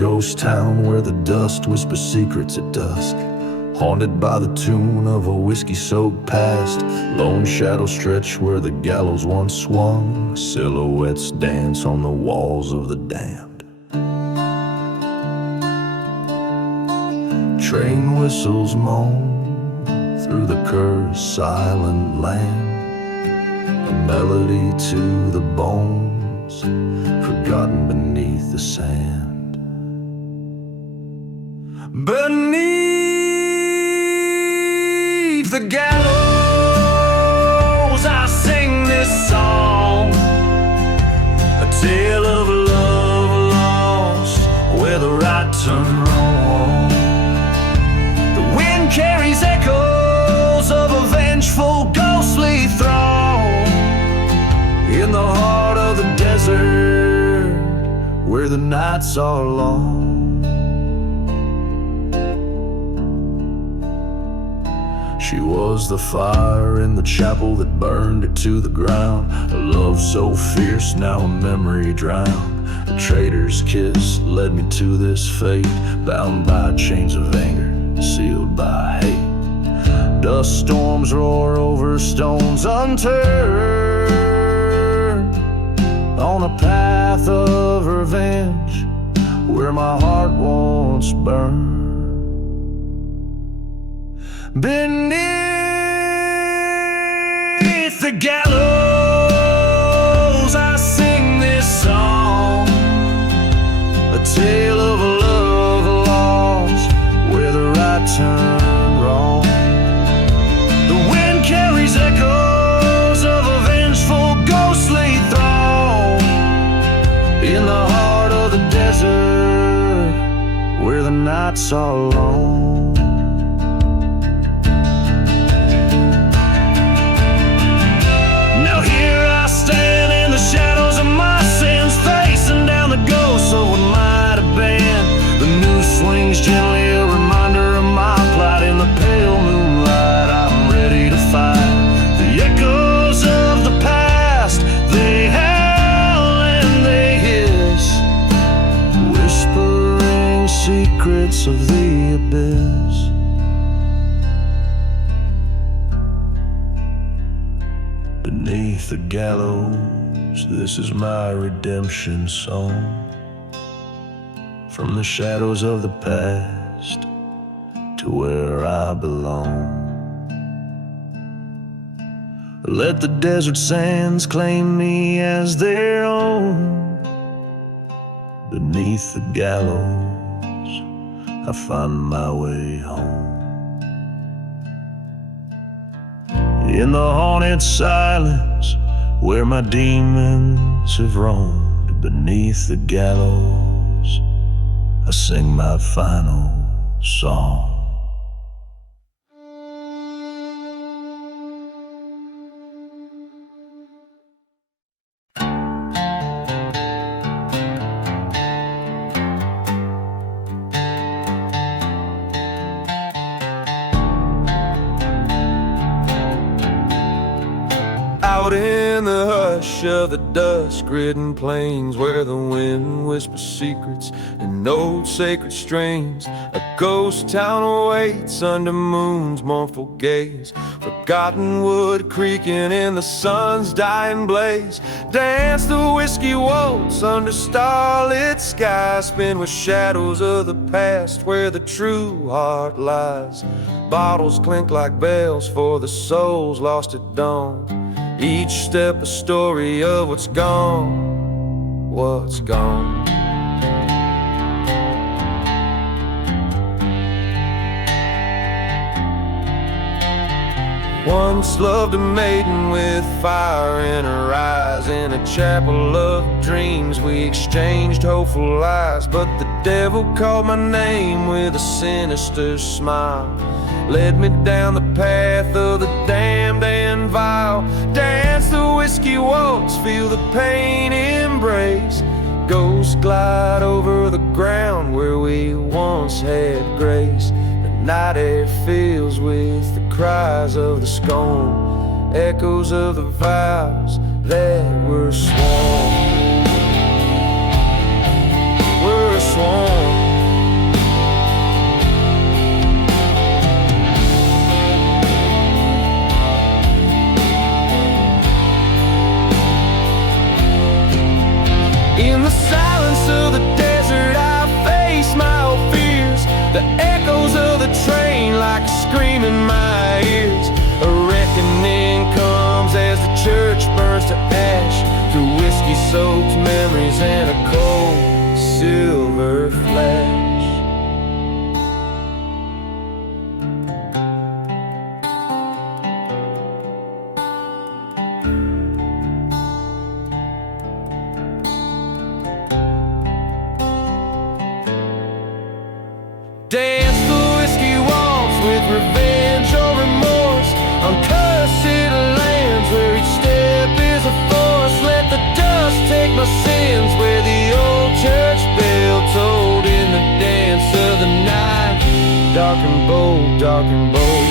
ghost town where the dust whispers secrets at dusk. Haunted by the tune of a whiskey-soaked past. Lone shadows stretch where the gallows once swung. Silhouettes dance on the walls of the damned. Train whistles moan through the cursed silent land. A melody to the bones, forgotten beneath the sand. Beneath the gallows I sing this song, a tale of love lost where the right turned wrong. The wind carries echoes of a vengeful ghostly throng in the heart of the desert where the nights are long. She was the fire in the chapel that burned it to the ground. A love so fierce, now a memory drowned. A traitor's kiss led me to this fate, bound by chains of anger, sealed by hate. Dust storms roar over stones unturned, on a path of revenge where my heart once burned. Beneath the gallows I sing this song, a tale of love lost where the right turned wrong. The wind carries echoes of a vengeful ghostly throng in the heart of the desert where the nights are long. Stand in the shadows of my sins, facing down the ghosts of what might have been. The noose swings gently, a reminder of my plight. In the pale moonlight, I'm ready to fight. The echoes of the past, they howl and they hiss, whispering secrets of the abyss. Beneath the gallows, this is my redemption song. From the shadows of the past to where I belong. Let the desert sands claim me as their own. Beneath the gallows, I find my way home. In the haunted silence where my demons have roamed, beneath the gallows I sing my final song. Out in the hush of the dusk-ridden plains where the wind whispers secrets in old sacred strains, a ghost town awaits under moon's mournful gaze. Forgotten wood creaking in the sun's dying blaze. Dance the whiskey waltz under starlit skies, spin with shadows of the past where the true heart lies. Bottles clink like bells for the souls lost at dawn. Each step a story of what's gone, what's gone. Once loved a maiden with fire in her eyes. In a chapel of dreams we exchanged hopeful lies. But the devil called my name with a sinister smile, led me down the path of the damned and vile. Dance the whiskey waltz, feel the pain embrace. Ghosts glide over the ground where we once had grace. The night air fills with the cries of the scorn, echoes of the vows that were sworn. Were sworn. the echoes of the train like a scream in my ears. A reckoning comes as the church burns to ash, through whiskey-soaked memories and a cold silver flash. Dance the whiskey waltz with revenge or remorse on cursed lands where each step is a force. Let the dust take my sins where the old church bell tolled in the dance of the night. Dark and bold, dark and bold.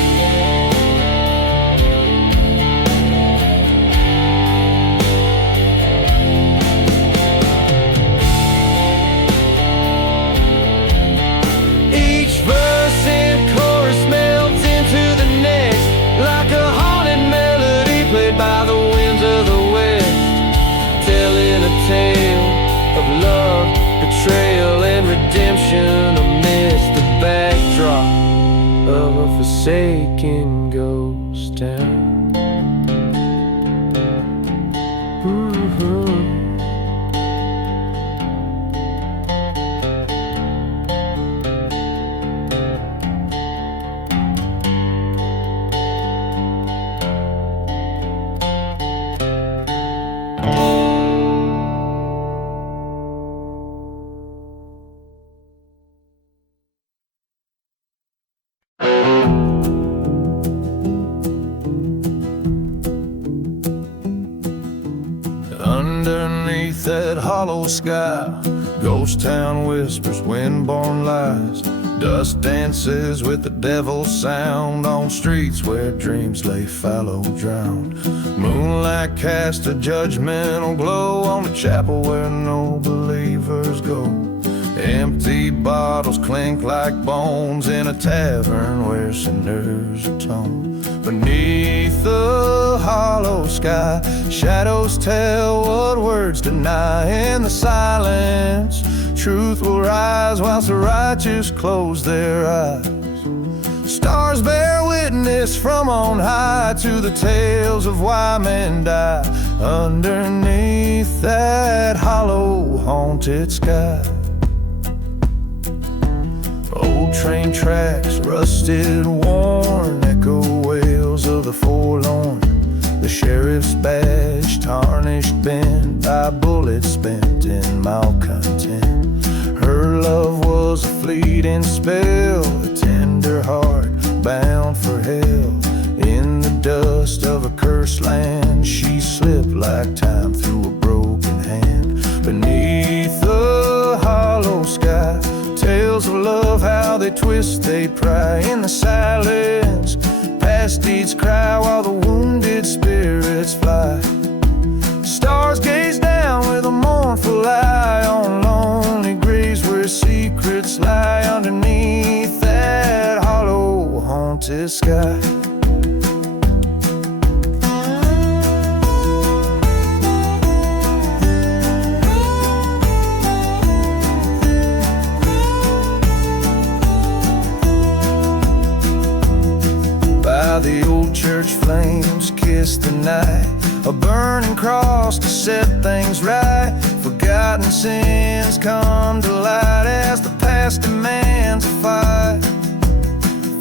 Verse and chorus melts into the next like a haunted melody played by the winds of the west, telling a tale of love, betrayal, and redemption amidst the backdrop of a forsaken ghost town. Underneath that hollow sky, ghost town whispers, wind-borne lies. Dust dances with the devil's sound on streets where dreams lay fallow drowned. Moonlight casts a judgmental glow on the chapel where no believers go. Empty bottles clink like bones in a tavern where cinders atone. Beneath the hollow sky, shadows tell what words deny. In the silence, truth will rise whilst the righteous close their eyes. Stars bear witness from on high to the tales of why men die. Underneath that hollow, haunted sky, old train tracks, rusted, worn, echo wails of the forlorn. The sheriff's badge, tarnished, bent by bullets spent in malcontent. Her love was a fleeting spell, a tender heart bound for hell. In the dust of a cursed land, she slipped like time through a broken hand. Beneath the hollow sky, tales of love, how they twist, they pry. In the silence, past deeds cry while the wounded spirits fly. Stars gaze down with a mournful eye on lonely graves where secrets lie. Underneath that hollow, haunted sky. The old church flames kiss the night, a burning cross to set things right. Forgotten sins come to light as the past demands a fight.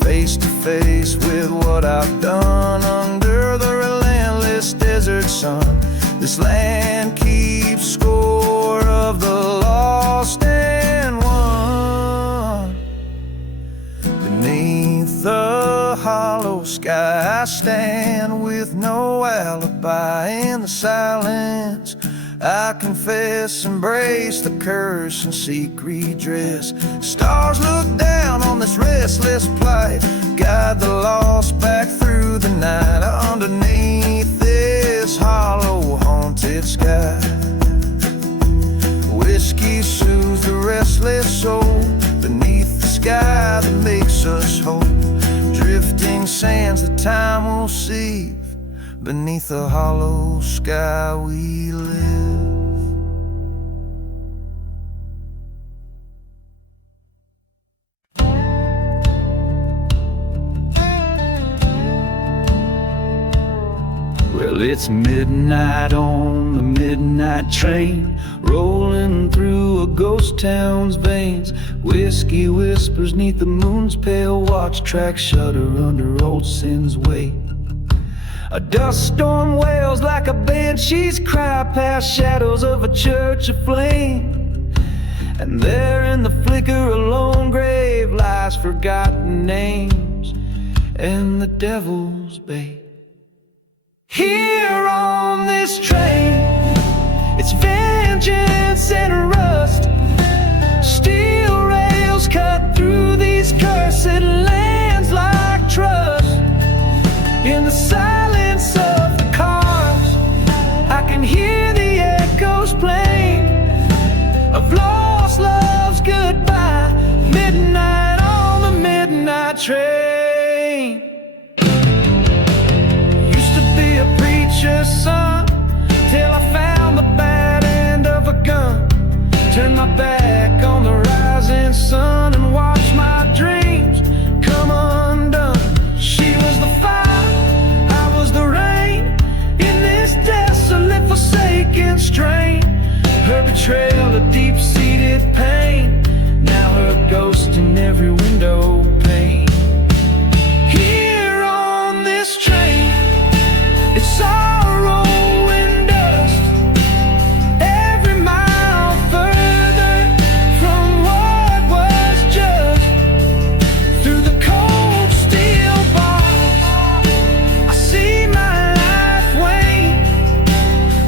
Face to face with what I've done under the relentless desert sun. This land keeps score of the lost and won. Beneath the hollow sky, I stand with no alibi. In the silence, I confess, embrace the curse and seek redress. Stars look down on this restless plight, guide the lost back through the night. Underneath this hollow, haunted sky, whiskey soothes the restless soul. Beneath the sky that makes us whole, drifting sands that time will sieve. Beneath the hollow sky we live. Well, it's midnight on the midnight train, rolling through a ghost town's veins. Whiskey whispers neath the moon's pale watch, tracks shudder under old sin's weight. A dust storm wails like a banshee's cry past shadows of a church aflame. And there in the flicker a lone grave lies forgotten names and the devil's bait. Here on this train, it's vengeance and rust. Steel rails cut through these cursed lands like trust. In the silence of the cars, I can hear the echoes plain of lost love's goodbye. Midnight on the midnight train. Used to be a preacher's son, till I found the bad end of a gun. Turned my back on the rising sun and watched my dreams come undone. She was the fire, I was the rain, in this desolate forsaken strain. Her betrayal, a deep-seated pain, now her ghost in every window pane. Here on this train, it's sorrow and dust. Every mile further from what was just. Through the cold steel bars, I see my life wane.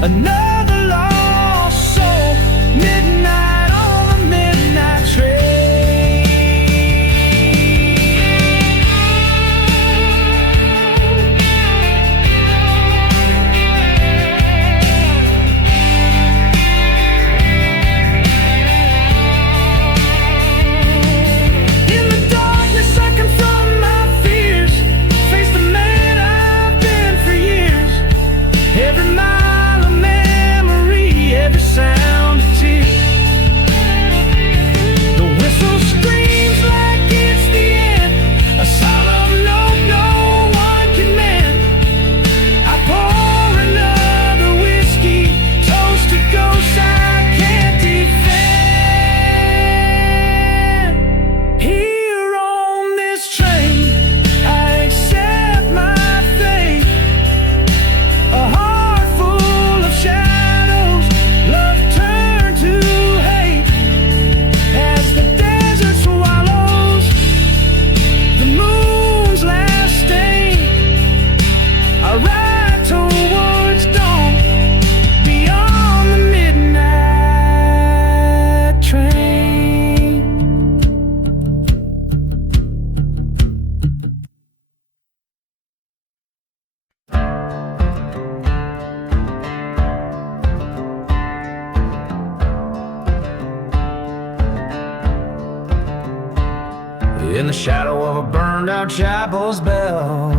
Another lost soul, midnight on the midnight train. In the darkness I confront my fears, face the man I've been for years. Every mile a memory, every sound a tear. The whistle screams like it's the end, a solemn note no one can mend. I pour another whiskey, toast to ghosts I can't defend. Here on this train, I accept my fate. A heart full of shadows, love turned to hate. As the desert swallows the moon's last stain, I ride towards dawn, beyond the midnight train. In the shadow of a burned out chapel's bell,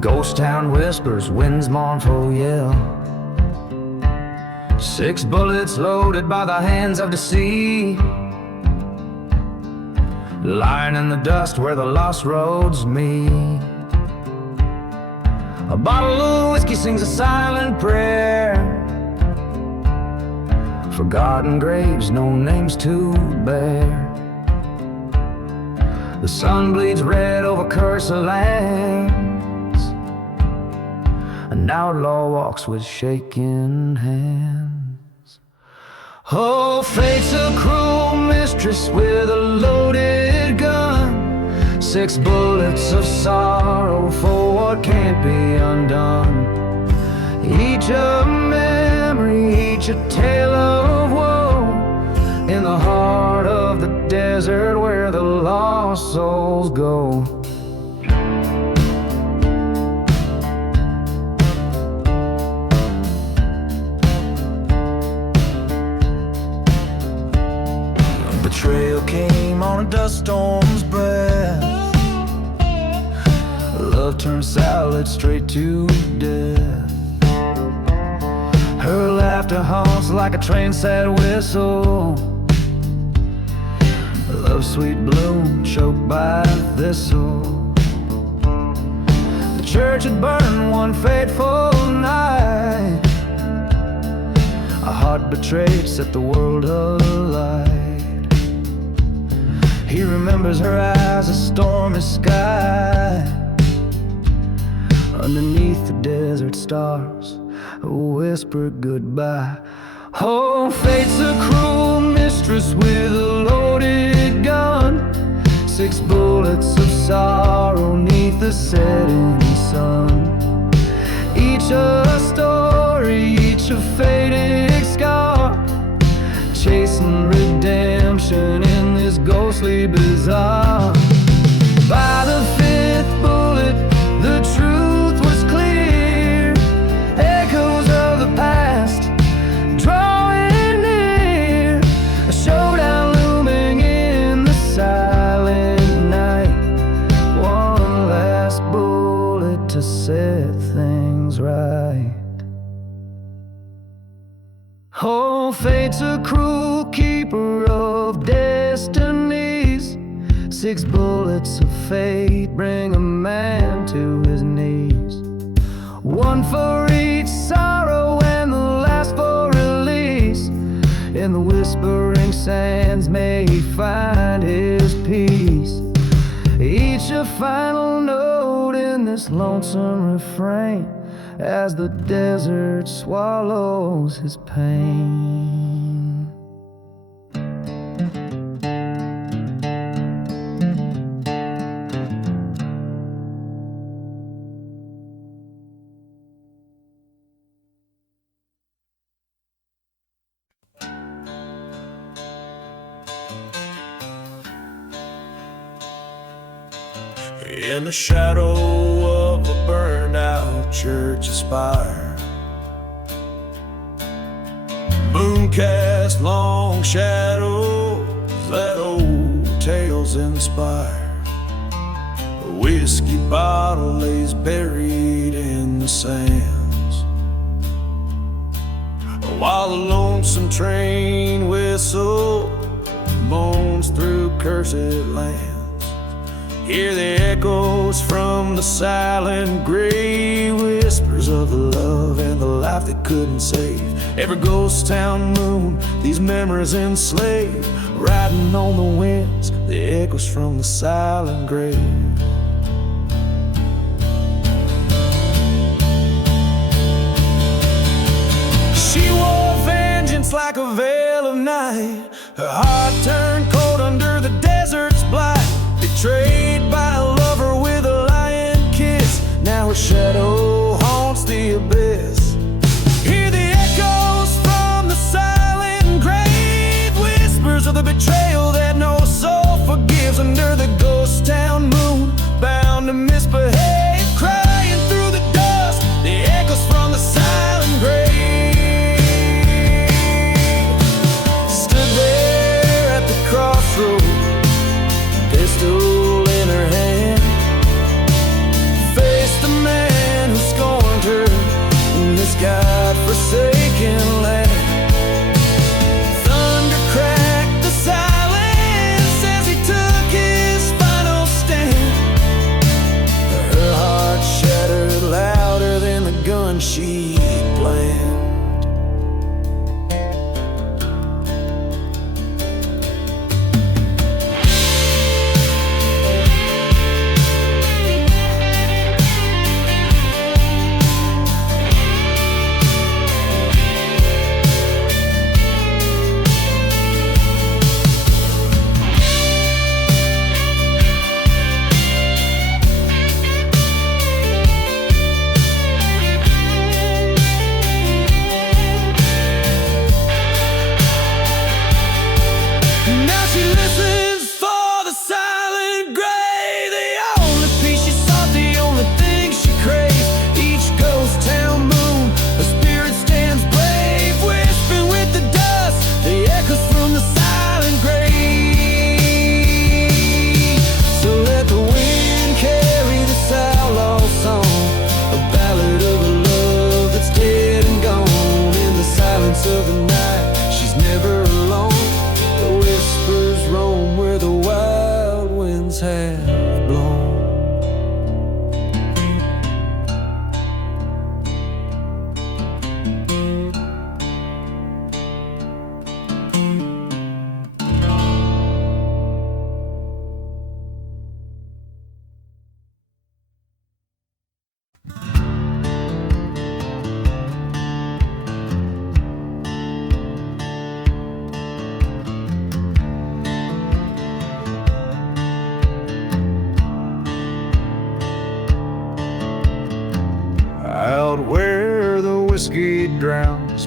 ghost town whispers, wind's mournful yell. 6 bullets loaded by the hands of the sea, lying in the dust where the lost roads meet. A bottle of whiskey sings a silent prayer, forgotten graves, no names to bear. The sun bleeds red over cursed lands, an outlaw walks with shaking hands. Oh, fate's a cruel mistress with a loaded gun, 6 bullets of sorrow for what can't be undone. Each a memory, each a tale of woe, in the heart of the desert where the lost souls go. Betrayal came on a dust storm's breath. Love turned salad straight to death. Her laughter haunts like a train sad whistle. Love's sweet bloom choked by thistle. The church had burned one fateful night. A heart betrayed set the world alight. He remembers her as a stormy sky. Underneath the desert stars, a whisper goodbye. Oh, fate's a cruel mistress with a loaded gun. 6 bullets of sorrow neath the setting sun. Each a story, each a faded scar, chasing redemption in this ghostly bazaar. By the 5th bullet, the truth was clear. Echoes of the past drawing near. A showdown looming in the silent night. One last bullet to set things right. Oh, fate's a cruel keeper of destinies. 6 bullets of fate bring a man to his knees. One for each sorrow and the last for release. In the whispering sands may he find his peace. Each a final note in this lonesome refrain, as the desert swallows his pain. In the shadow of a burned out church spire, moon cast long shadows that old tales inspire. A whiskey bottle lays buried in the sands, while a lonesome train whistle moans through cursed lands. Hear the echoes from the silent grave, whispers of the love and the life that couldn't save. Every ghost town moon, these memories enslave, riding on the winds, the echoes from the silent grave. She wore vengeance like a veil of night. Her heart turned cold under the desert's blight. Betrayed by a lover with a lying kiss, now her shadow haunts the abyss. Hear the echoes from the silent grave, whispers of the betrayal that no soul forgives. Under the ghost town moon, bound to misbehave, crying through the dust, the echoes from the silent grave. Stood there at the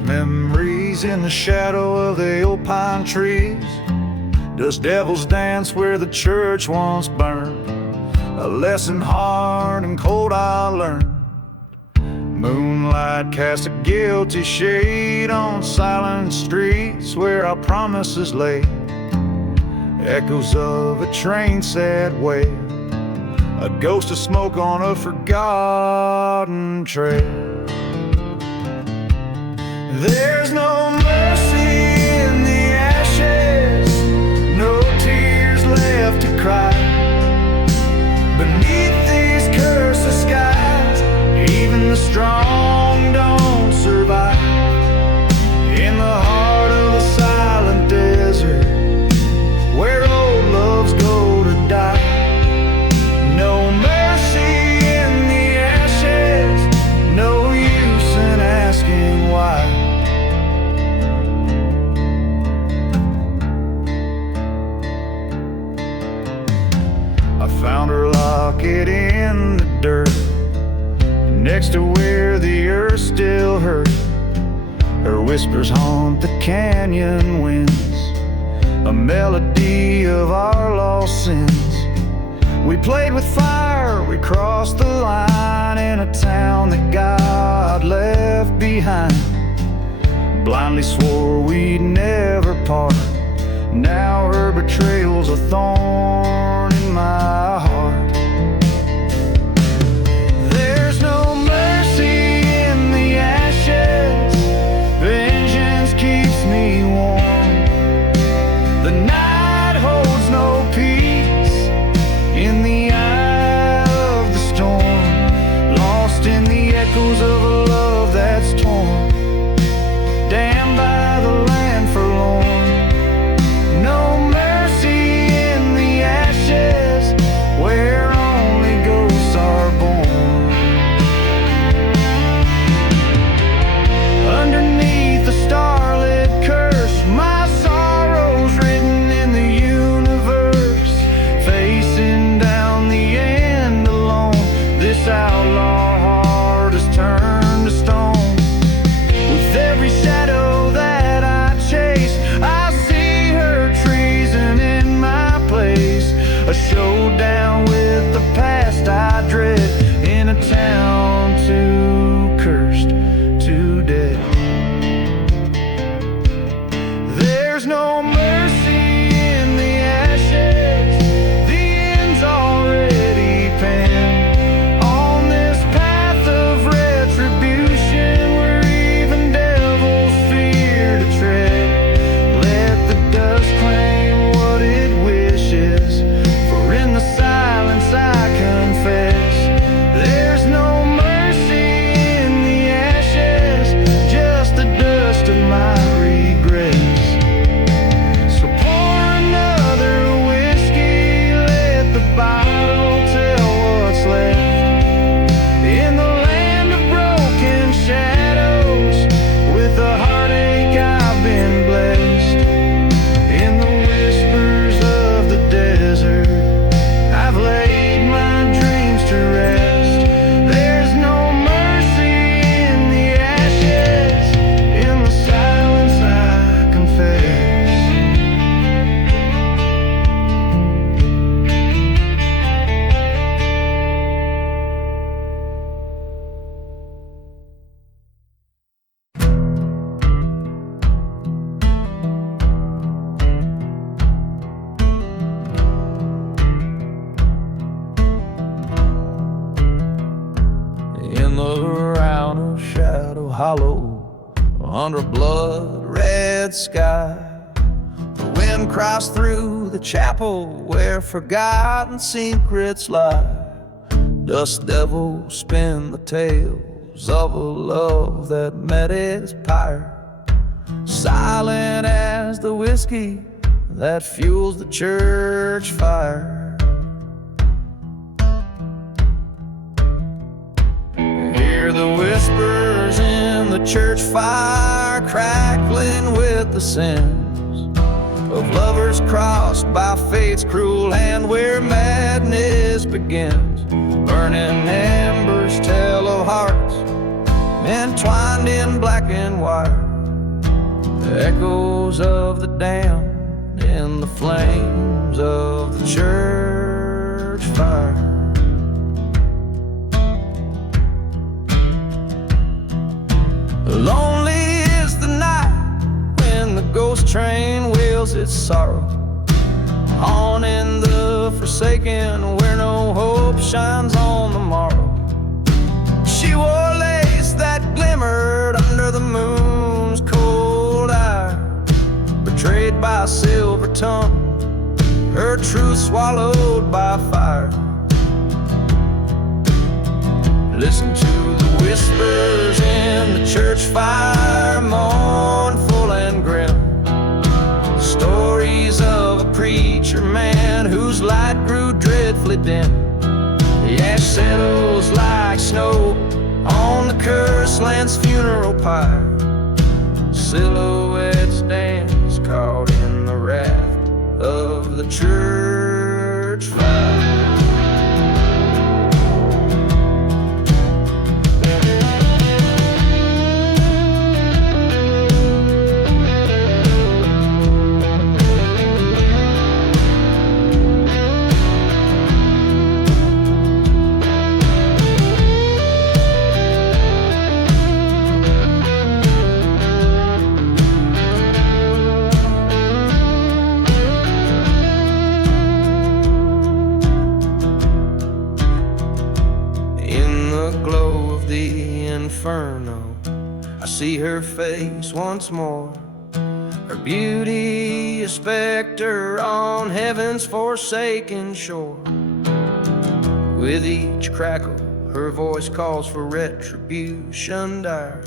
Memories in the shadow of the old pine trees. Does devils dance where the church once burned? A lesson hard and cold I learned. Moonlight cast a guilty shade on silent streets where our promises lay. Echoes of a train set way, a ghost of smoke on a forgotten trail. There's no mercy in the ashes, no tears left to cry. Beneath these cursed skies, even the strong don't survive. In the heart of the silent desert, where old loves go to die. No mercy in the ashes, no use in asking why. I found her locket in the dirt, next to where the earth still hurt. Her whispers haunt the canyon winds, a melody of our lost sins. We played with fire, we crossed the line in a town that God left behind. Blindly swore we'd never part, now her betrayal's a thorn in my heart. There's no mercy in the ashes, vengeance keeps me warm. The night holds no peace in the eye of the storm, lost in the echoes of a love that's torn, damned by the land forlorn. No mercy in the ashes, where only ghosts are born. Underneath the starlit curse, my sorrow's written in the universe. Facing down the end alone, this outlaw heart has turned to stone. With every shadow that I chase, I see her treason in my place. A showdown with the past I dread, in a town too cursed to dead. There's no mercy in the ashes, the end's already penned. On this path of retribution, where even devils fear to tread, let the dust claim what it wishes, for in the silence I confess. There's no mercy in the ashes, just the dust of my regrets. So pour another whiskey, let the bottle tell what's left. In the land of broken shadows, with a heartache I've been blessed. In the whispers of the desert, I've laid my dreams to rest. There's no mercy in the ashes, in the silence I confess. In the round of shadow hollow, under a blood-red sky, the wind crossed through the chapel where forgotten secrets lie. Dust devils spin the tales of a love that met its pyre, silent as the whiskey that fuels the church fire. Hear the whispers in the church fire, crackling with the sins of lovers crossed by fate's cruel hand, where madness begins. Burning embers tell of hearts entwined in black and white. echoes of the damned in the flames of the church fire. Lonely is the night when the ghost train wails its sorrow on in the forsaken, where no hope shines on the morrow. She wore lace that glimmered under the moon's cold eye, betrayed by a silver tongue, her truth swallowed by fire. Listen to the whispers in the church fire, mournful and grim. Stories of a preacher man whose light grew dreadfully dim. The ash settles like snow on the cursed land's funeral pyre. Silhouettes dance caught in the wrath of the church fire. I see her face once more, her beauty a specter on heaven's forsaken shore. With each crackle, her voice calls for retribution dire.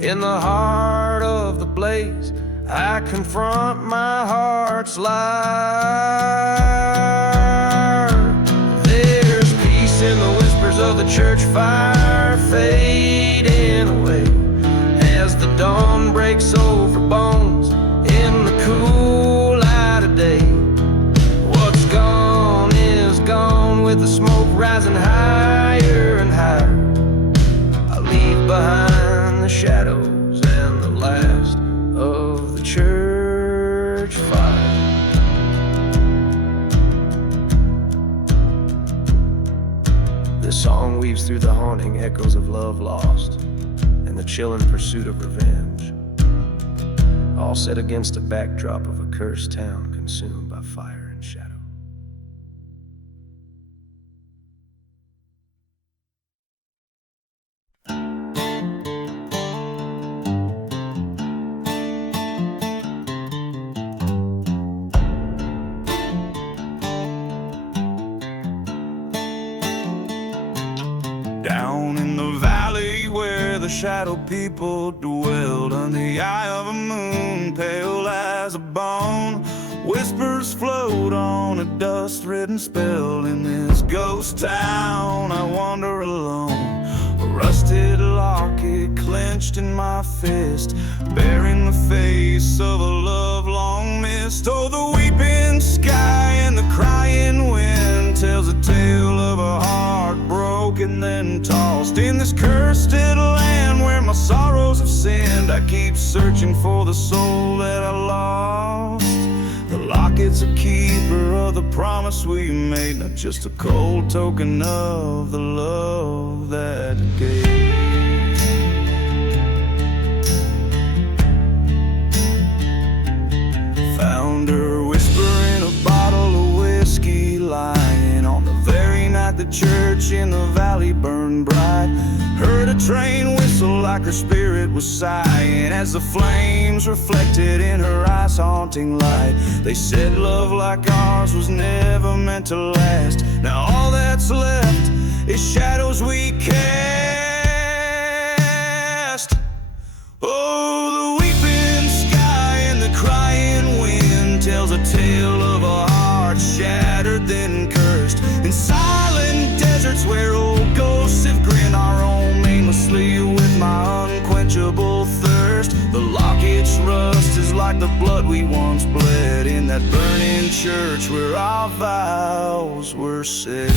In the heart of the blaze, I confront my heart's liar. There's peace in the whispers of the church fire, fading away as the dawn breaks over bones in the cool light of day. What's gone is gone, with the smoke rising higher and higher. I leave behind the shadows and the last of the church fire. This song weaves through the haunting echoes of love lost and the chilling pursuit of revenge, all set against a backdrop of a cursed town consumed by fire and shadow. Down in the valley where the shadow people dwelled, under the eye of a moon pale as a bone, whispers float on a dust-ridden spell. In this ghost town I wander alone, a rusted locket clenched in my fist, bearing the face of a love long missed. Oh, the weeping sky and the crying wind tells a tale of a heart broken then tossed. In this cursed land where my sorrows have sinned, I keep searching for the soul that I lost. The locket's a keeper of the promise we made, not just a cold token of the love that gave. Found her whispering a bottle of whiskey, lying on the very night the church in the valley burned bright. Heard a train whistle like her spirit was sighing, as the flames reflected in her eyes haunting light. They said love like ours was never meant to last. Now all that's left is shadows we cast. Oh, the weeping sky and the crying wind tells a tale of a heart shattered then cursed. In silent deserts where old ghosts have grinned, our own aimlessly with my unquenchable thirst. The locket's rust is like the blood we once bled in that burning church where our vows were said.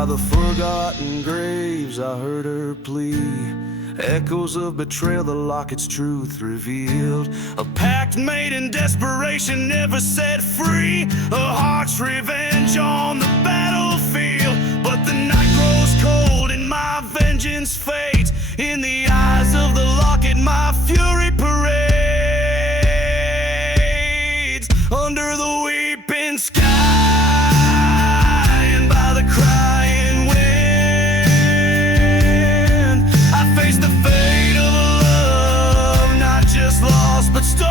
By the forgotten graves I heard her plea. Echoes of betrayal, the locket's truth revealed. A pact made in desperation, never set free. A heart's revenge on the battlefield. But the night grows cold and my vengeance fades. In the eyes of the locket my fury parades. Under the weeping sky and by the crying wind, I face the fate of a love not just lost but stolen.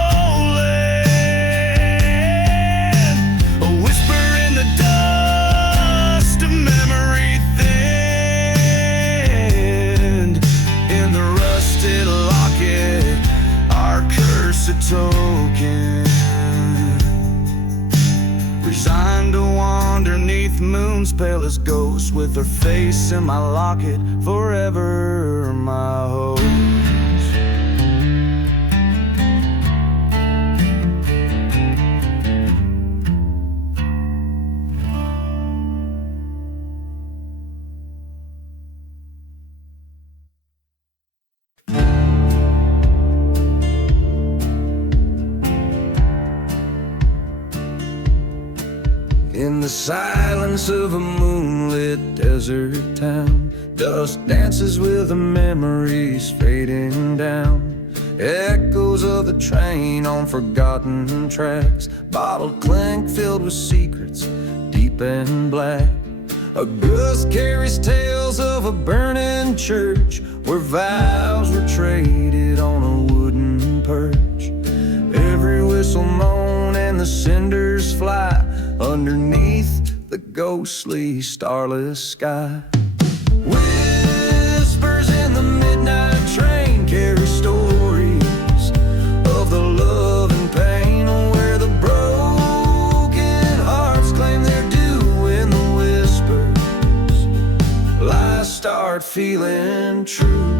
A whisper in the dust, a memory thinned. In the rusted locket, our cursed token. Resigned to wander neath moon's palest ghost, with her face in my locket, forever my host. In the silence of a moonlit desert town, dust dances with the memories fading down. Echoes of the train on forgotten tracks, bottled clink filled with secrets deep and black. A ghost carries tales of a burning church, where vows were traded on a wooden perch. Every whistle moan and the cinders fly underneath the ghostly starless sky. Whispers in the midnight train carry stories of the love and pain, where the broken hearts claim their due in the whispers. Lies start feeling true.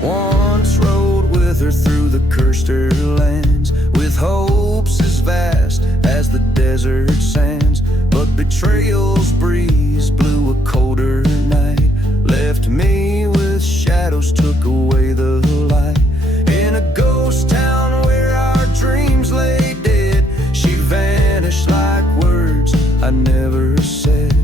Once rode with her through the cursed lands, with hopes as vast as the desert sands. But betrayal's breeze blew a colder night, left me with shadows, took away the light. In a ghost town where our dreams lay dead, she vanished like words I never said.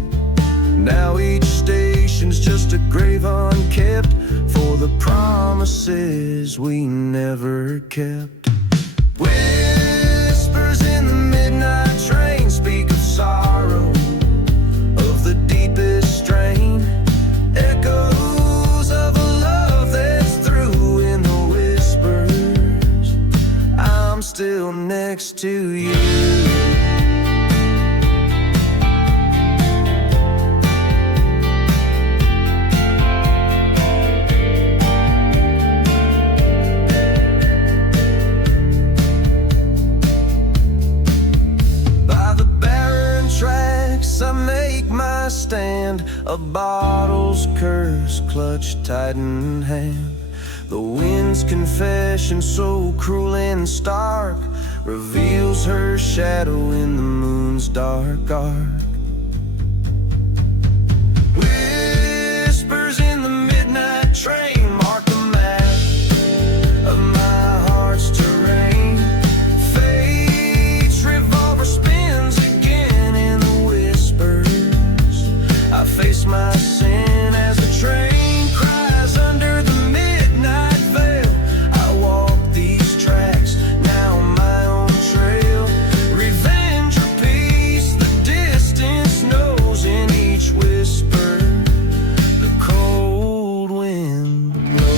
Now each station's just a grave unkept for the promises we never kept. Whispers in the midnight train speak of sorrow, of the deepest strain. Echoes of a love that's through in the whispers. I'm still next to you. I make my stand, a bottle's curse clutched tight in hand. The wind's confession, so cruel and stark, reveals her shadow in the moon's dark arc. Whispers in the midnight train mark the map of my heart's terrain. Fate's revolver spins again in the I face my sin as the train cries under the midnight veil. I walk these tracks, now my own trail. Revenge or peace, the distance knows in each whisper the cold wind blows.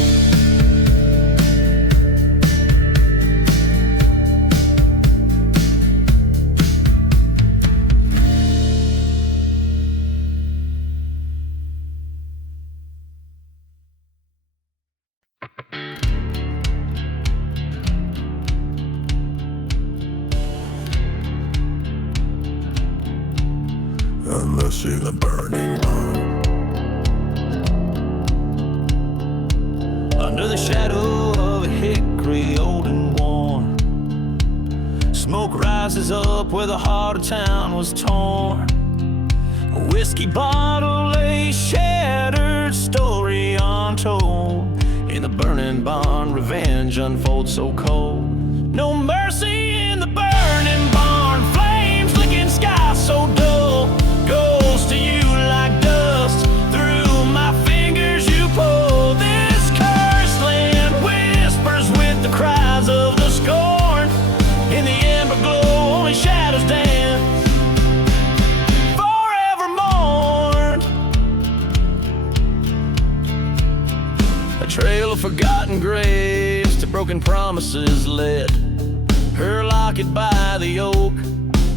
Unless in the burning room, under the shadow of a hickory old and worn, Smoke rises up where the heart of town was torn. A whiskey bottle lay shattered, story untold. In the burning barn, revenge unfolds so cold. No mercy in the burning barn, flames licking sky so dull. Goes to you like dust, through my fingers you pull. This cursed land whispers with the cries of the scorn. In the amber glow, only shadows dance, forever mourned. A trail of forgotten graves to broken promises led. Her locket by the oak,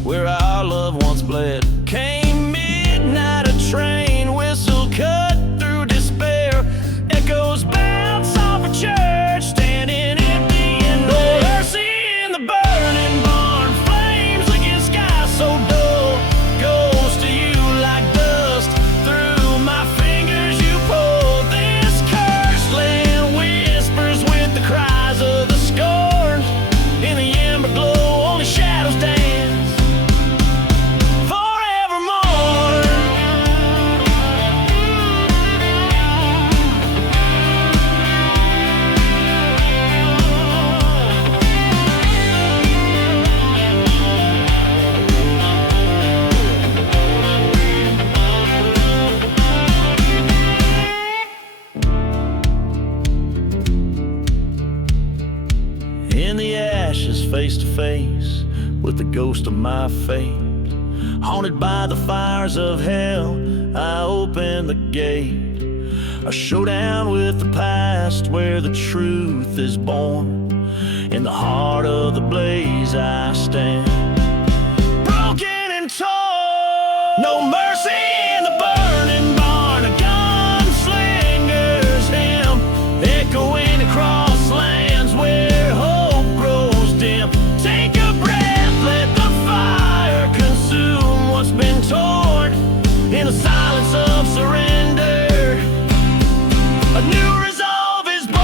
where our love once bled. Came midnight, a train whistle cut through despair. Echoes bounce off a church, standing empty and no mercy in the burning barn. Flames licking sky so dull. Goes to you like dust, through my fingers you pull. This cursed land whispers with the cries of the scorn. In the amber glow, only shadows dance, forevermore. In the ashes, face to face with the ghost of my fate. Haunted by the fires of hell, I open the gate. A showdown with the past where the truth is born. In the heart of the blaze I stand, broken and torn. No mercy in the burning barn. A gunslinger's hymn echoing across lands where hope grows dim. Take a breath, let the fire consume what's been torn. In the silence of surrender, a new resolve is born.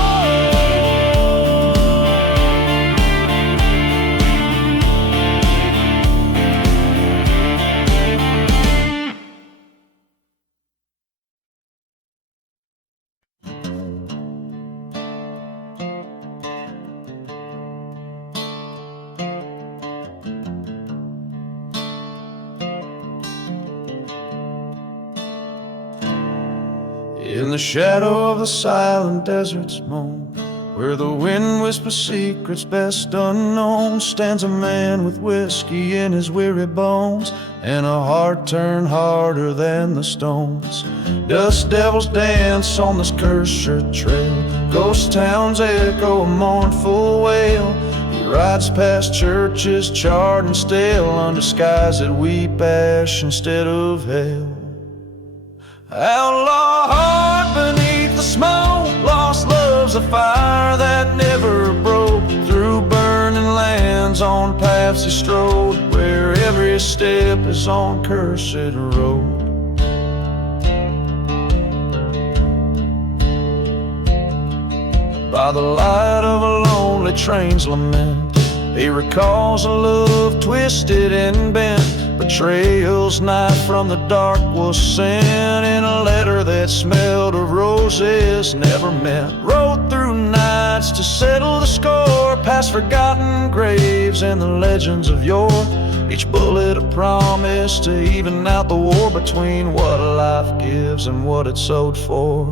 In the shadow of the silent desert's moan, where the wind whispers secrets best unknown, stands a man with whiskey in his weary bones and a heart turned harder than the stones. Dust devils dance on this cursed trail, ghost towns echo a mournful wail. He rides past churches charred and stale, under skies that weep ash instead of hail. Outlaw heart beneath the smoke, lost love's a fire that never broke. Through burning lands on paths he strode, where every step is on cursed road. By the light of a lonely train's lament, he recalls a love twisted and bent. Betrayal's knife from the dark was sent in a letter that smelled of roses never met. Rode through nights to settle the score, past forgotten graves and the legends of yore. Each bullet a promise to even out the war between what life gives and what it's sold for.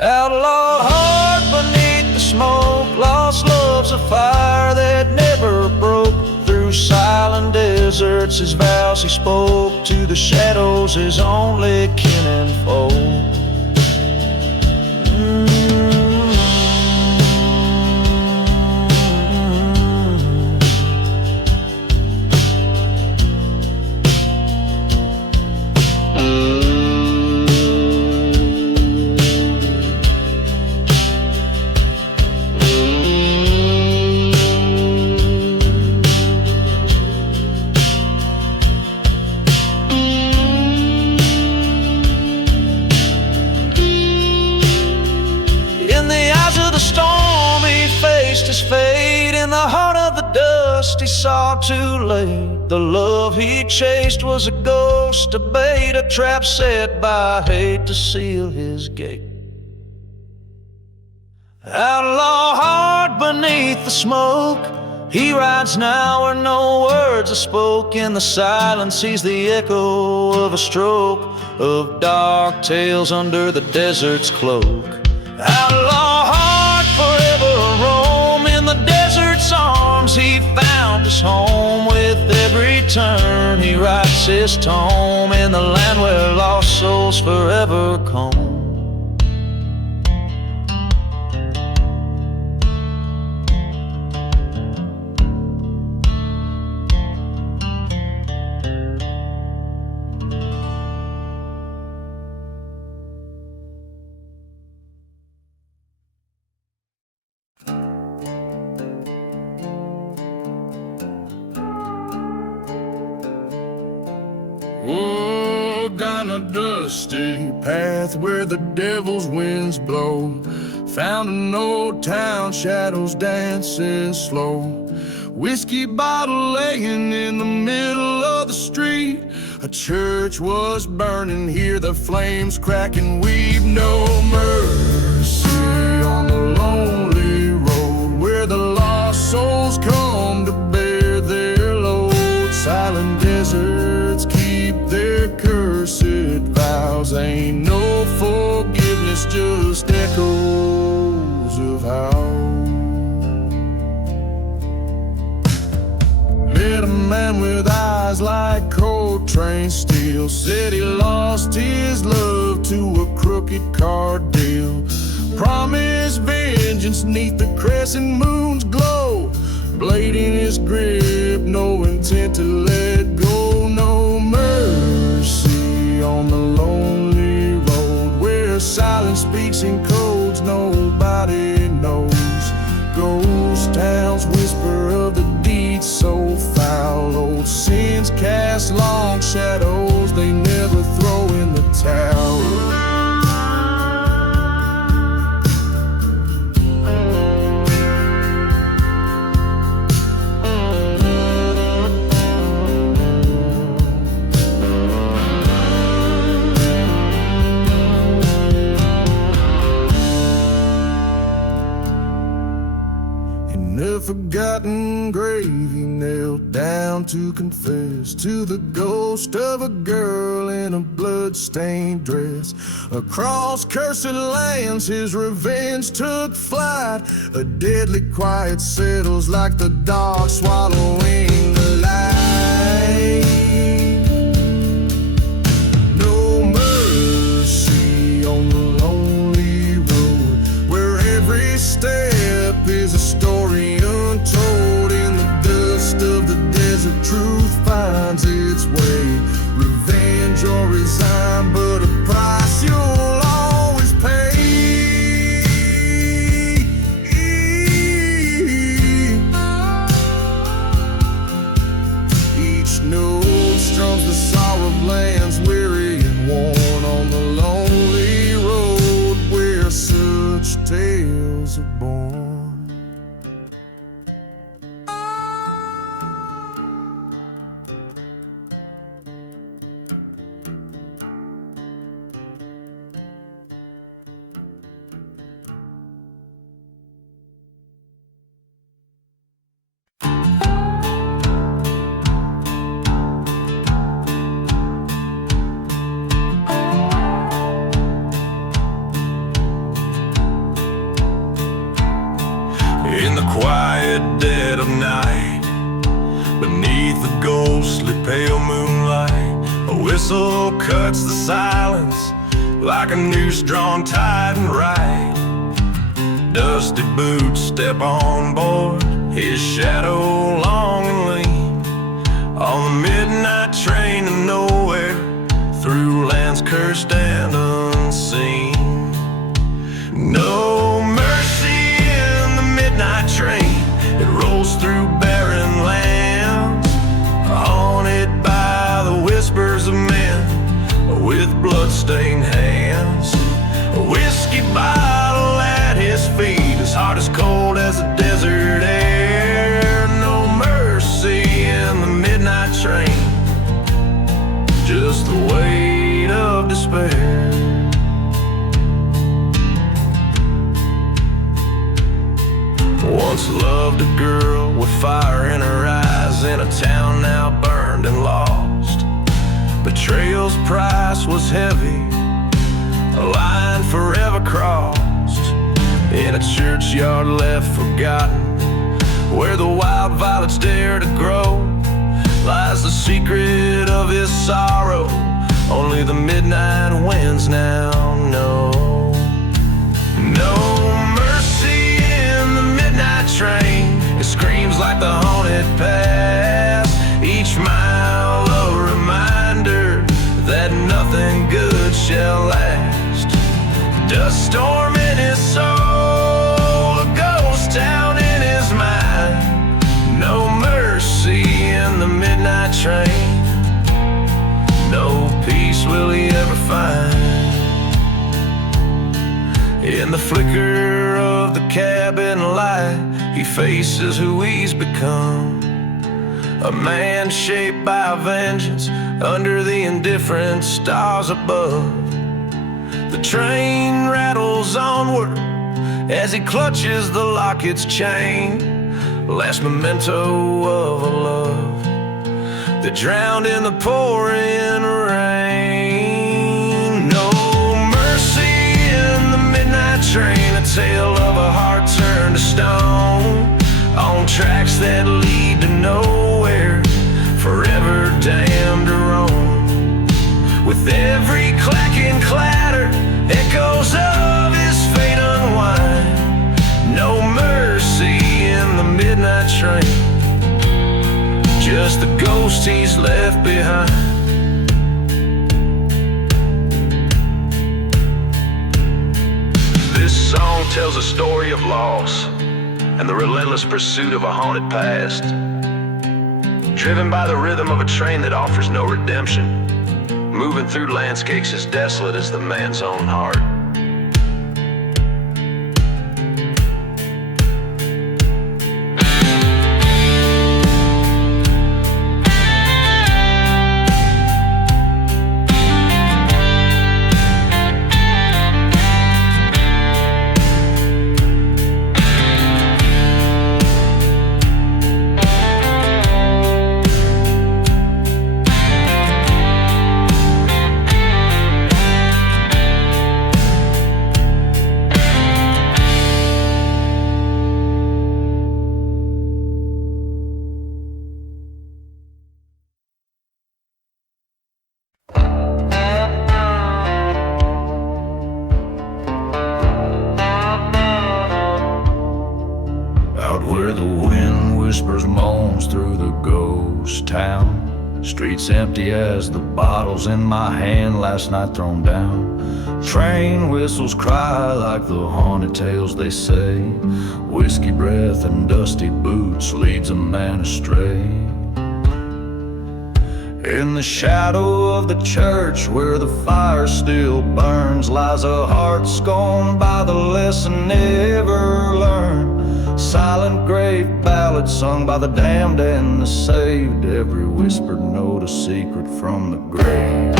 Outlaw heart beneath the smoke, lost love's a fire that never broke. Through silent deserts his vows he spoke, to the shadows his only kin and foe. saw too late. The love he chased was a ghost, a bait, a trap set by hate to seal his gate. Outlaw heart beneath the smoke, he rides now where no words are spoke. In the silence he's the echo of a stroke, of dark tales under the desert's cloak. Outlaw heart forever roam, in the desert's arms he found his home. With every turn he writes his tome, in the land where lost souls forever come. Oh, down a dusty path where the devil's winds blow, found an old town, shadows dancing slow. Whiskey bottle laying in the middle of the street. A church was burning, hear the flames crack and weep. No mercy on the lonely road where the lost souls come to bear their load. Silent deserts keep their cursed vows. Ain't no forgiveness, just echoes of how. Met a man with eyes like cold train steel, said he lost his love to a crooked card deal. Promised vengeance neath the crescent moon's glow, blade in his grip, no intent to let go. No mercy on the lonely road where silence speaks in codes nobody knows. Ghost towns whisper of the deeds so foul. Old sins cast long shadows they never throw in the towel. Forgotten grave he knelt down to confess to the ghost of a girl in a blood-stained dress. Across cursed lands his revenge took flight. A deadly quiet settles like the dark swallowing the light. No mercy on the lonely road where every step is a story untold. In the dust of the desert truth finds its way. Revenge or resign, but a price you'll always pay. Each note strums the sorrow of lands weary and worn on the lonely road where such tales are born. In the quiet dead of night, beneath the ghostly pale moonlight, a whistle cuts the silence like a noose drawn tight and right. Dusty boots step on board, his shadow long and lean, on the midnight train to nowhere, through lands cursed and unseen. No mercy in the midnight train, it rolls through barren lands, haunted by the whispers of men with bloodstained hands. A whiskey bottle at his feet, his heart as cold as the desert air. No mercy train, just the weight of despair. Once loved a girl with fire in her eyes, in a town now burned and lost. Betrayal's price was heavy, a line forever crossed. In a churchyard left forgotten, where the wild violets dare to grow, lies the secret of his sorrow, only the midnight winds now know. No mercy in the midnight train, it screams like the haunted past. Each mile a reminder that nothing good shall last. Dust storm in his soul, a ghost town in his mind. No mercy in the midnight train, no peace will he ever find. In the flicker of the cabin light, he faces who he's become, a man shaped by vengeance under the indifferent stars above. The train rattles onward as he clutches the locket's chain, last memento of a love that drowned in the pouring rain. No mercy in the midnight train, a tale of a heart turned to stone, on tracks that lead to nowhere, forever damned to roam. With every clacking clatter, echoes of his fate unwind. No mercy in the midnight train, just the ghost he's left behind. This song tells a story of loss and the relentless pursuit of a haunted past, driven by the rhythm of a train that offers no redemption, moving through landscapes as desolate as the man's own heart. Streets empty as the bottles in my hand last night thrown down. Train whistles cry like the haunted tales they say. Whiskey breath and dusty boots leads a man astray. In the shadow of the church where the fire still burns, lies a heart scorned by the lesson never learned. Silent grave ballads sung by the damned and the saved, every whispered note a secret from the grave.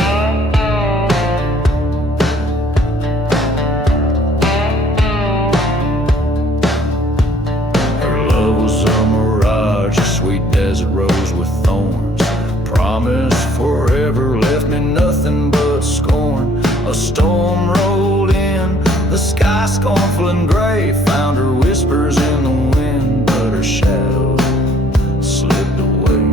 Her love was a mirage, a sweet desert rose with thorns. Promise forever left me nothing but scorn. A storm rolled in, the sky scornful and gray, found her whispers in the wind, but her shadow slipped away.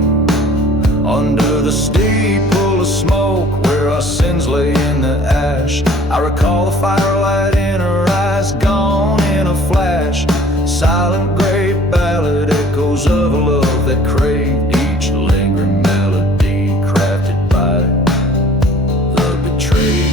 Under the steeple of smoke where our sins lay in the ash, I recall the firelight in her eyes, gone in a flash. Silent great ballad, echoes of a love that craved each lingering melody, crafted by the betrayed.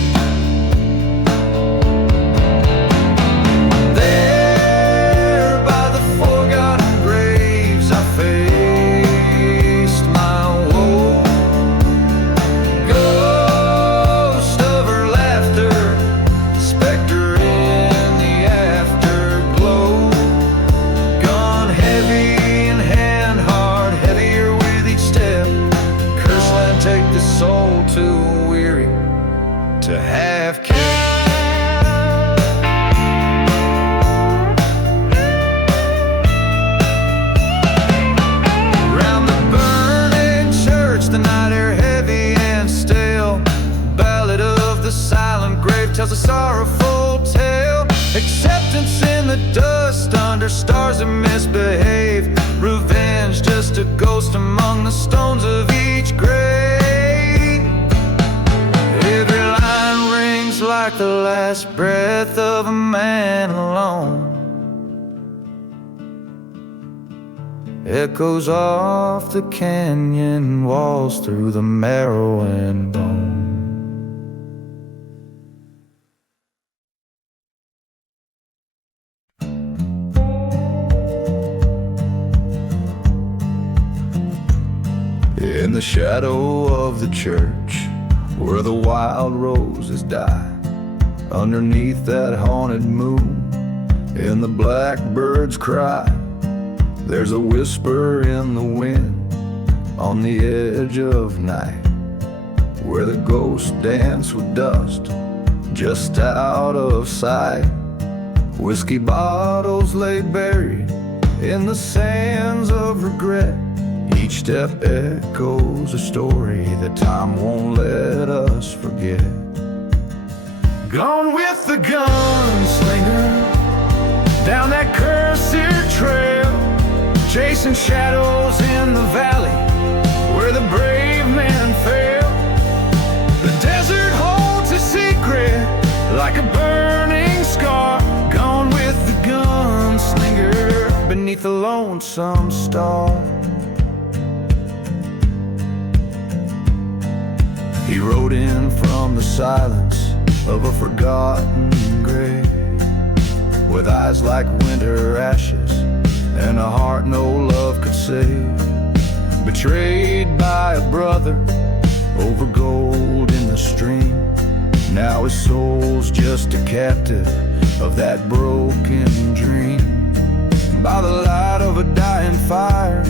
Step little too weary to have care. Round the burning church, the night air heavy and stale. Ballad of the silent grave tells a sorrowful tale. Acceptance in the dust under stars that misbehave. Revenge, just a ghost among the stones of each grave. Every line rings like the last breath of a man alone. Echoes off the canyon walls through the marrow and bone. In the shadow of the church, where the wild roses die, underneath that haunted moon, and the blackbirds cry, there's a whisper in the wind on the edge of night, where the ghosts dance with dust just out of sight. Whiskey bottles lay buried in the sands of regret. Each step echoes a story that time won't let us forget. Gone with the gunslinger down that cursed trail, chasing shadows in the valley where the brave men fail. The desert holds a secret like a burning scar. Gone with the gunslinger beneath a lonesome star. He rode in from the silence of a forgotten grave, with eyes like winter ashes and a heart no love could save. Betrayed by a brother over gold in the stream, now his soul's just a captive of that broken dream. By the light of a dying fire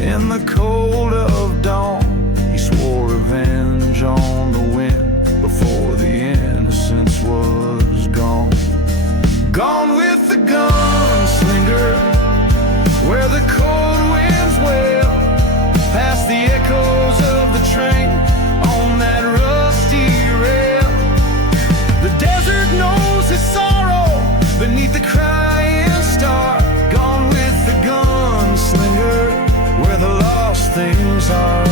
in the cold of dawn, he swore revenge on the wind before the innocence was gone. Gone with the gunslinger where the cold winds wail, past the echoes of the train on that rusty rail. The desert knows its sorrow beneath the crying star. Gone with the gunslinger where the lost things are.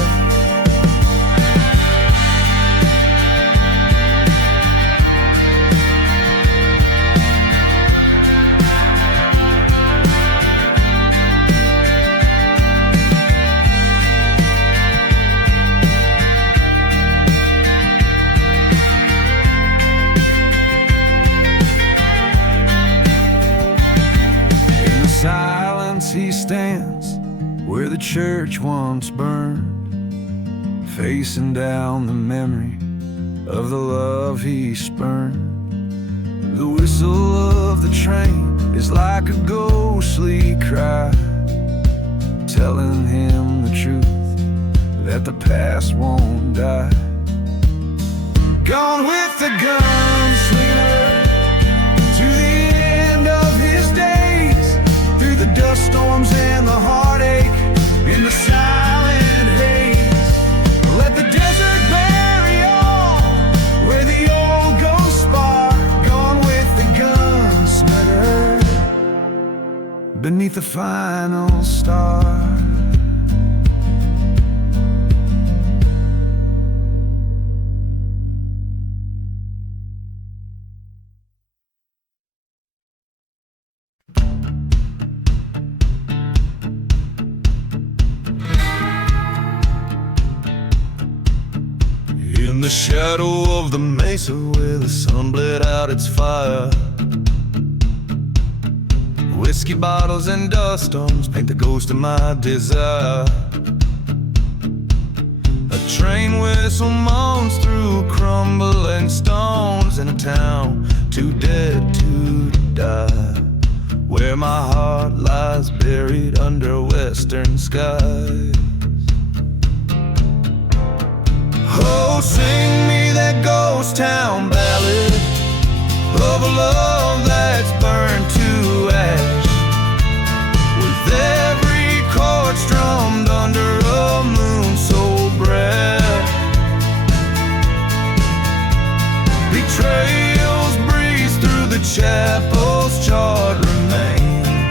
He stands where the church once burned, facing down the memory of the love he spurned. The whistle of the train is like a ghostly cry, telling him the truth that the past won't die. Gone with the gunslinger to the end of his days, through the dust storms and the heartache in the silent haze. Let the desert bury all where the old ghosts spar. Gone with the gunslinger beneath the final star. In the shadow of the mesa where the sun bled out its fire, whiskey bottles and dust storms paint the ghost of my desire. A train whistle moans through crumbling stones in a town too dead to die, where my heart lies buried under western skies. Oh, sing me that ghost town ballad of a love that's burned to ash, with every chord strummed under a moon so bright. Betrayals breeze through the chapel's charred remains.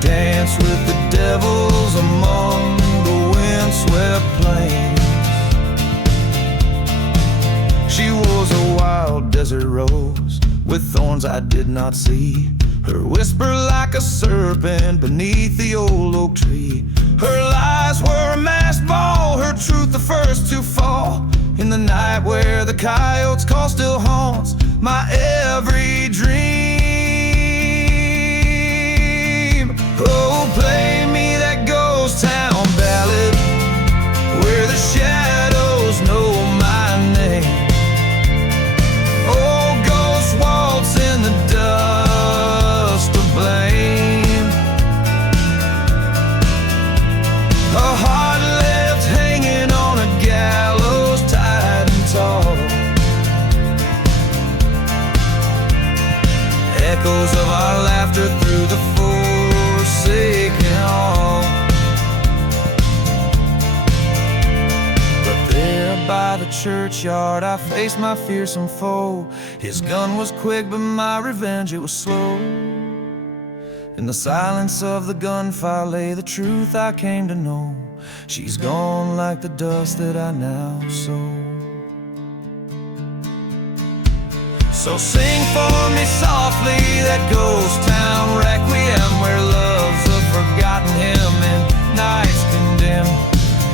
Dance with the devils among the windswept plains. She was a wild desert rose with thorns I did not see. Her whisper like a serpent beneath the old oak tree. Her lies were a masked ball, her truth the first to fall. In the night where the coyotes call still haunts my every dream. Oh, play me that ghost town ballad where the shadows know my name. Oh, ghost waltz in the dust of blame. A heart left hanging on a gallows tight and tall. Echoes of our laughter through the forsaken hall. But there by the churchyard I faced my fearsome foe. His gun was quick but my revenge it was slow. In the silence of the gunfire lay the truth I came to know. She's gone like the dust that I now sow. So sing for me softly that ghost town requiem where love's a forgotten hymn and nights condemned.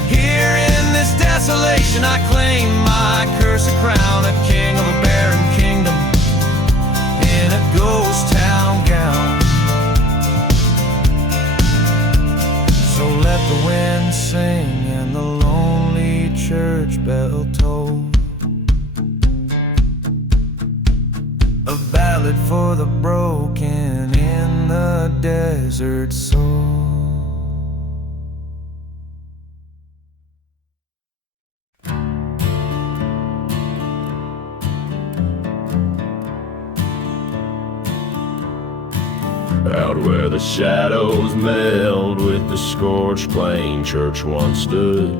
Here in this desolation I claim my cursed crown, a king of a barren kingdom in a ghost town gown. So let the wind sing and the lonely church bell toll. A ballad for the broken in the desert soul. Out where the shadows meld with the scorched plain, church once stood,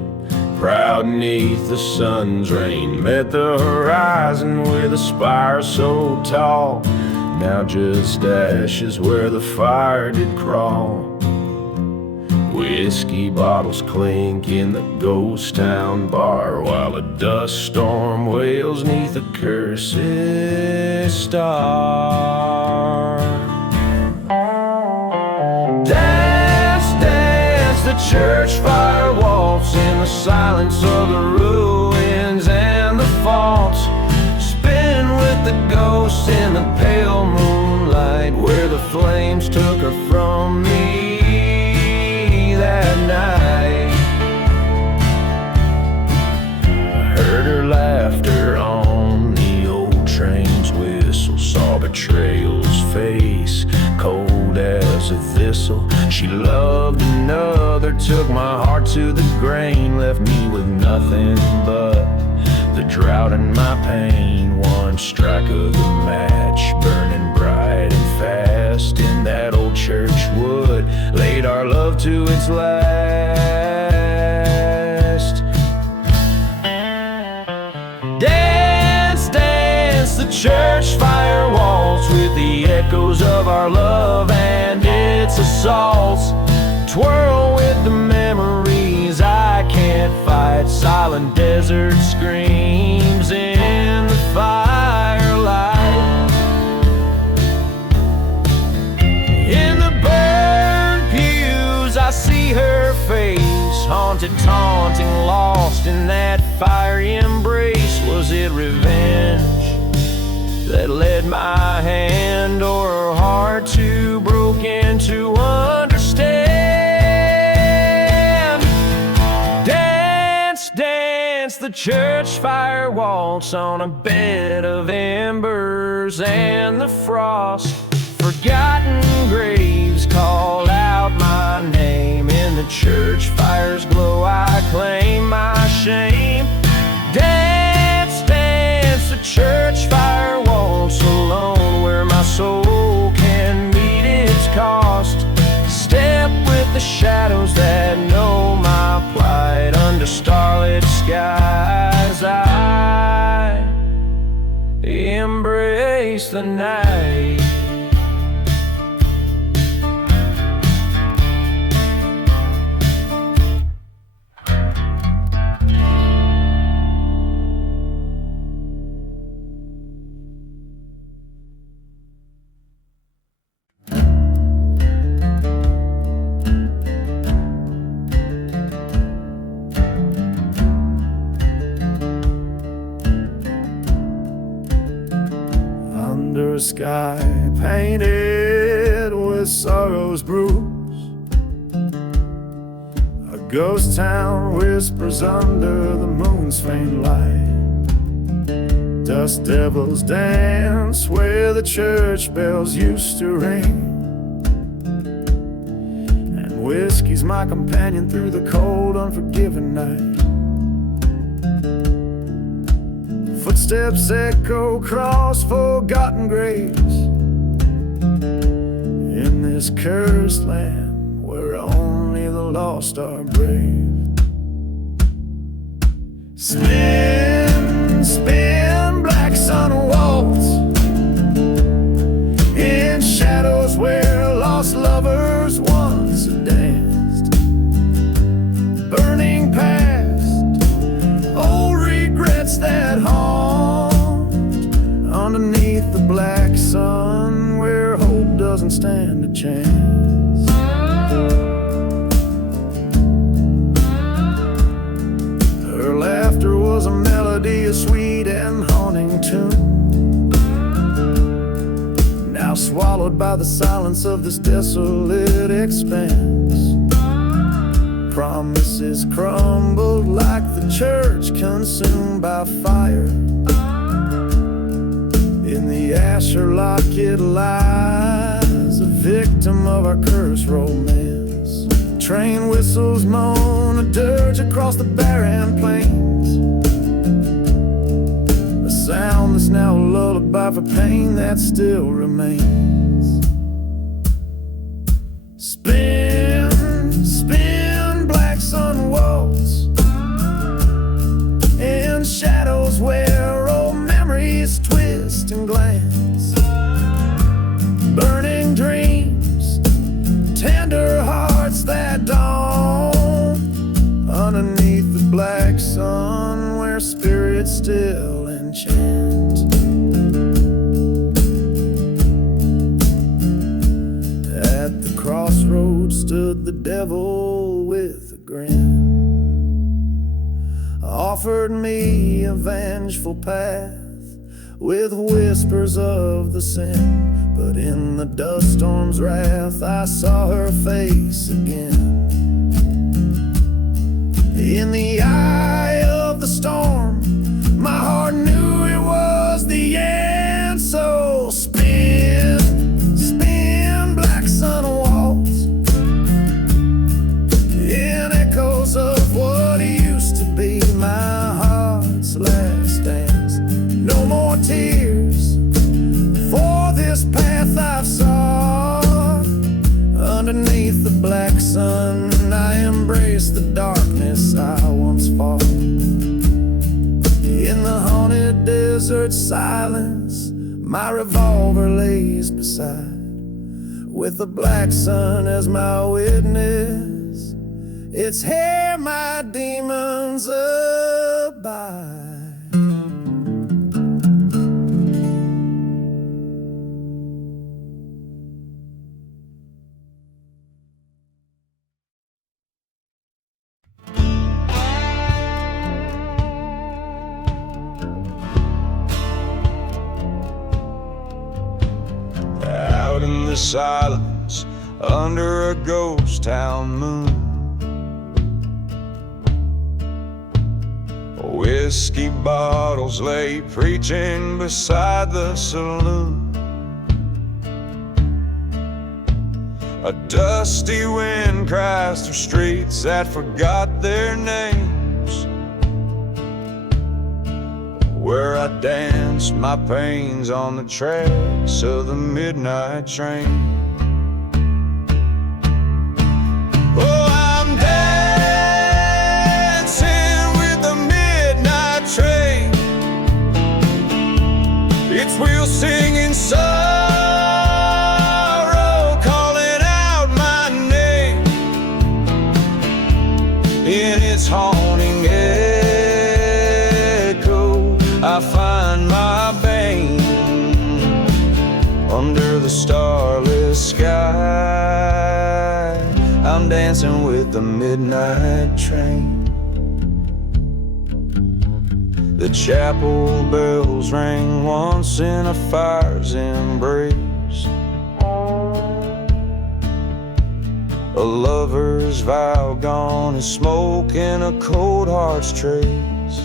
proud neath the sun's rain. Met the horizon with a spire so tall, now just ashes where the fire did crawl. Whiskey bottles clink in the ghost town bar, while a dust storm wails neath a cursed star. Dance, dance, the church fire waltz in the silence of the ruins and the faults. Spin with the ghosts in the pale moonlight, where the flames took her from me that night. I heard her laughter on the old train's whistle, saw betrayal's face, cold as a thistle. She loved another, took my heart to the grain, left me with nothing but the drought and my pain. One strike of the match, burning bright and fast in that old church wood, laid our love to its last. Dance, dance, the church fire waltz with the echoes of our love and its assaults. Twirl with the memories I can't fight, silent desert screams in the firelight. In the burned pews I see her face, haunted, taunting, lost in that fiery embrace. Was it revenge that led my hand, or her heart too broken to understand? Dance, dance, the church fire waltz on a bed of embers and the frost. Forgotten graves call out my name in the church fire's glow. I claim my shame. Dance, dance, the church fire waltz alone, where my soul can meet its cost. Step with the shadows that know my plight. Under starlit skies I embrace the night. Under a sky painted with sorrow's bruise, a ghost town whispers under the moon's faint light. Dust devils dance where the church bells used to ring, and whiskey's my companion through the cold, unforgiving night. Footsteps echo across forgotten graves in this cursed land where only the lost are brave. Spin, spin, black sun waltz in shadows where lost lovers once danced. Burning past old regrets that haunt underneath the black sun, where hope doesn't stand a chance. Her laughter was a melody, a sweet and haunting tune, now swallowed by the silence of this desolate expanse. Promises crumbled like the church consumed by fire. In the asher locket lies a victim of our cursed romance. Train whistles moan a dirge across the barren plains, a sound that's now a lullaby for pain that still remains. Spin, spin, black sun waltz in shadows where old memories twist and glance. Burning dreams, tender hearts that dawn underneath the black sun, where spirits still enchant. At the crossroads stood the devil with a grin, offered me a vengeful path with whispers of the sin. But in the dust storm's wrath I saw her face again. In the eye of the storm my heart knew it was the end. So spin, spin, black sun waltz in echoes of what used to be my heart's last dance. No more tears for this path I've sought. Underneath the black sun I embrace the darkness I once fought. In the haunted desert silence my revolver lays beside, with the black sun as my witness. It's here my demons abide. Out in the silence, under a ghost town moon, whiskey bottles lay preaching beside the saloon. A dusty wind cries through streets that forgot their names, where I danced my pains on the tracks of the midnight train. Oh, I'm dancing with the midnight train, its wheels singing sorrow, calling out my name. In its haunting echo, I find my bane. Under the starless sky, I'm dancing with the midnight train. The chapel bells rang once in a fire's embrace, a lover's vow gone as smoke in a cold heart's trace.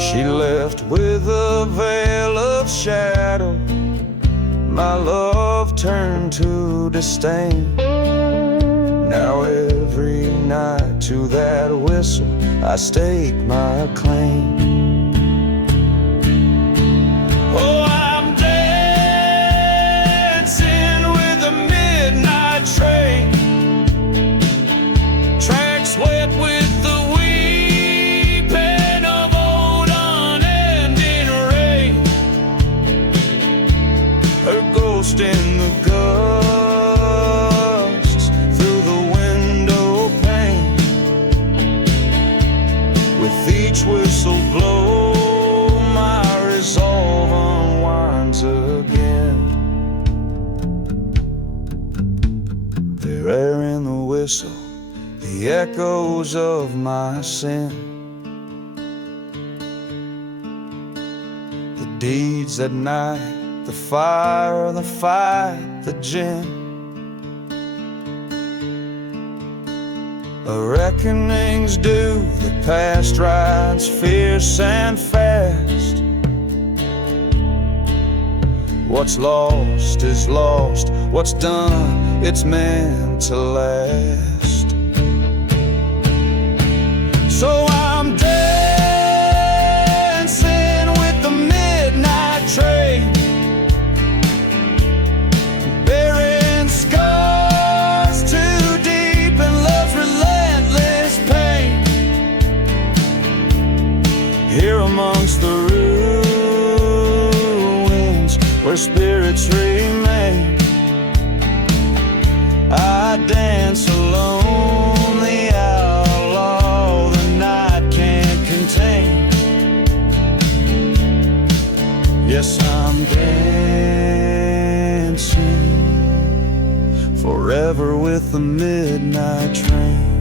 She left with a veil of shadow, my love turned to disdain. Now every night to that whistle I stake my claim. Oh, I'm dancing with the midnight train, tracks wet with the weeping of old unending rain. Her ghost in the gusts through the window pane. With each whistle blow, my resolve unwinds again. There in the whistle, the echoes of my sin, the deeds at night, the fire, the fight, the gin. A reckoning's due, the past rides fierce and fast. What's lost is lost, what's done, it's meant to last. So I'm dancing with the midnight train, bearing scars too deep in love's relentless pain. Here amongst the ruins where spirits remain, I dance alone, the outlaw the night can't contain. Yes, I'm dancing forever with the midnight train.